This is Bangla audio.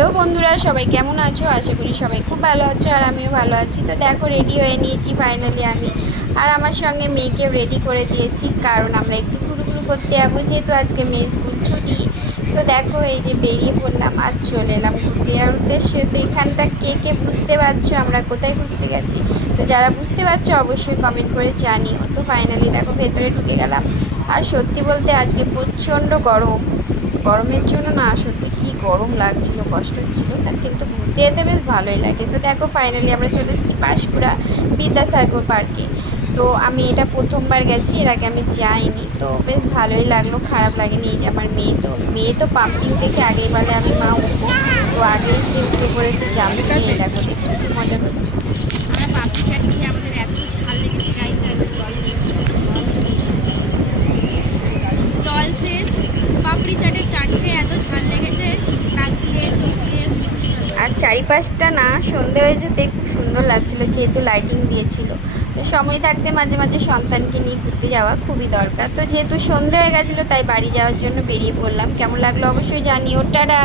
হ্যালো বন্ধুরা, সবাই কেমন আছো? আশা করি সবাই খুব ভালো আছো আর আমিও ভালো আছি। তো দেখো, রেডি হয়ে নিয়েছি ফাইনালি আমি। আর আমার সঙ্গে মেয়েকেও রেডি করে দিয়েছি, কারণ আমরা একটু ঘুরু করতে যাবো, যেহেতু আজকে মেয়ে স্কুল ছুটি। তো দেখো, এই যে বেরিয়ে পড়লাম আর চলে এলাম ঘুরতে যাওয়ার উদ্দেশ্যে। তো এখানটা কে কে বুঝতে পারছো আমরা কোথায় ঘুরতে গেছি? তো যারা বুঝতে পারছো অবশ্যই কমেন্ট করে জানিও। তো ফাইনালি দেখো ভেতরে ঢুকে গেলাম। আর সত্যি বলতে আজকে প্রচণ্ড গরম। গরমের জন্য না সত্যি কি গরম লাগছিল, কষ্ট হচ্ছিল, তা কিন্তু ঘুরতে যেতে বেশ ভালোই লাগে। তো দেখো ফাইনালি আমরা চলে এসেছি পাঁশকুড়া বিদ্যাসাগর পার্কে। তো আমি এটা প্রথমবার গেছি, এর আগে আমি যাইনি। তো বেশ ভালোই লাগলো, খারাপ লাগেনি। এই যে আমার মেয়ে তো পাম্পিং দেখে আগেই বলে আমি মা উঠবো। তো আগেই সে উঠে পড়েছে, জাম্পিং নিয়ে দেখো দেখছো কি মজা করছে। আমরা পাপড়ি চাট নিয়ে আমাদের এত ঝাল লেগেছে গাইস, জল শেষ। পাপড়ি চাটের চাটে এত ঝাল লেগেছে, নাক দিয়ে চোখ দিয়ে আর চারিপাশটা না সন্ধে হয়ে যেতে খুব সুন্দর লাগছিল, যেহেতু লাইটিং দিয়েছিল। তো সময় থাকতে মাঝে মাঝে সন্তানকে নিয়ে ঘুরতে যাওয়া খুবই দরকার। তো যেহেতু সন্ধে হয়ে গেছিলো তাই বাড়ি যাওয়ার জন্য বেরিয়ে পড়লাম। কেমন লাগলো অবশ্যই জানিও। টাটা।